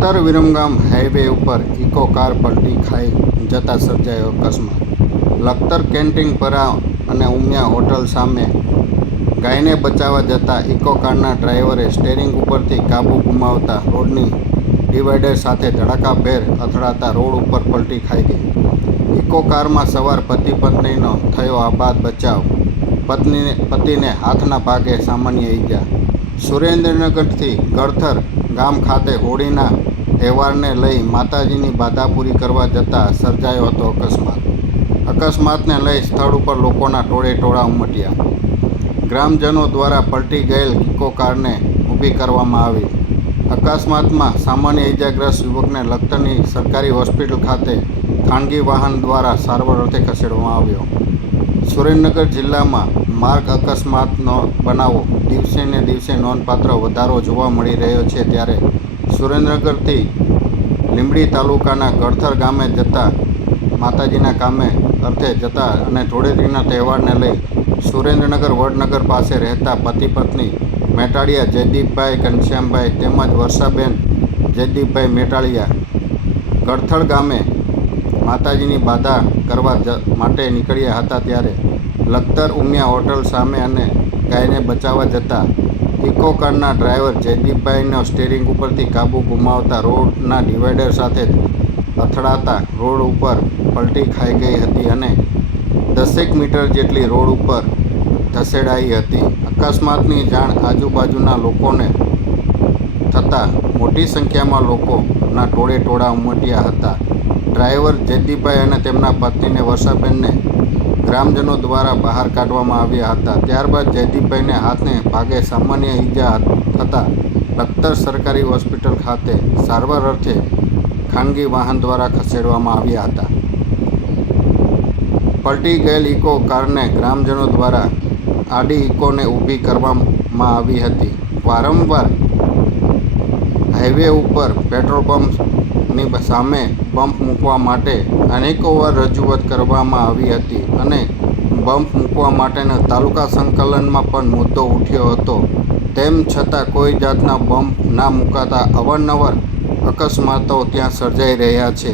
Lakhtar Viramgam highway ઉપર eco car પલટી ખાઈ જતા સર્જાયો અકસ્માત। લખતર કેન્ટીનપરા અને ઉમિયા હોટલ સામે ગાયને બચાવવા જતા ઇકો કારના ડ્રાઈવરે સ્ટીયરિંગ ઉપરથી કાબુ ગુમાવતા રોડની ડિવાઈડર સાથે ધડાકાભેર અથડાતા રોડ ઉપર પલટી ખાઈ ગઈ। ઇકો કારમાં સવાર પતિ પત્નીનો થયો આબાદ બચાવ। પતિને હાથના ભાગે સામાન્ય ઈજા। સુરેન્દ્રનગરથી ગળથર ગામ ખાતે હોળીના તહેવારને લઈ માતાજીની બાધા પૂરી કરવા જતાં સર્જાયો હતો અકસ્માતને લઈ સ્થળ ઉપર લોકોના ટોળેટોળા ઉમટ્યા। ગ્રામજનો દ્વારા પલટી ગયેલ ઇકો કારને ઊભી કરવામાં આવી। અકસ્માતમાં સામાન્ય ઇજાગ્રસ્ત યુવકને લખતરની સરકારી હોસ્પિટલ ખાતે ખાનગી વાહન દ્વારા સારવાર અર્થે ખસેડવામાં આવ્યો। સુરેન્દ્રનગર જિલ્લામાં માર્ગ અકસ્માતનો બનાવો દિવસે ને દિવસે નોંધપાત્ર વધારો જોવા મળી રહ્યો છે, ત્યારે સુરેન્દ્રનગરથી લીંબડી તાલુકાના ગળથર ગામે જતા માતાજીના કામે અર્થે જતા અને ધૂળેટીના તહેવારને લઈ સુરેન્દ્રનગર વડનગર પાસે રહેતા પતિ પત્ની મેટાળિયા જયદીપભાઈ ઘનશ્યામભાઈ તેમજ વર્ષાબેન જયદીપભાઈ મેટાળિયા ગળથર ગામે માતાજીની બાધા કરવા માટે નીકળ્યા હતા, ત્યારે લખતર ઉમિયા હોટલ સામે અને ગાયને બચાવવા જતા ઇકો કારના ડ્રાઈવર જયદીપભાઈનો સ્ટીયરિંગ ઉપરથી કાબુ ગુમાવતા રોડના ડિવાઈડર સાથે અથડાતા રોડ ઉપર પલટી ખાઈ ગઈ હતી અને 10 મીટર જેટલી રોડ ઉપર ધસેડાઈ હતી। અકસ્માતની જાણ આજુબાજુના લોકોને થતાં મોટી સંખ્યામાં લોકોના ટોળેટોળા ઉમટ્યા હતા। ડ્રાઈવર જયદીપભાઈ અને તેમના પત્નીને વર્ષાબેનને ગ્રામજનો દ્વારા બહાર કાઢવામાં આવ્યા હતા। ત્યારબાદ જયદીપભાઈને હાથને ભાગે સામાન્ય ઈજા થતાં લખતર સરકારી હોસ્પિટલ ખાતે સારવાર અર્થે ખાનગી વાહન દ્વારા ખસેડવામાં આવ્યા હતા। પલટી ગયેલ ઇકો કારને ગ્રામજનો દ્વારા આડી ઇકોને ઊભી કરવામાં આવી હતી। વારંવાર હાઈવે ઉપર પેટ્રોલ પંપની સામે બમ્પ મૂકવા માટે અનેકો વાર રજૂઆત કરવામાં આવી હતી અને બમ્પ મૂકવા માટેના તાલુકા સંકલનમાં પણ મુદ્દો ઉઠ્યો હતો, તેમ છતાં કોઈ જાતના બમ્પ ના મૂકાતા અવારનવાર અકસ્માતો ત્યાં સર્જાઈ રહ્યા છે।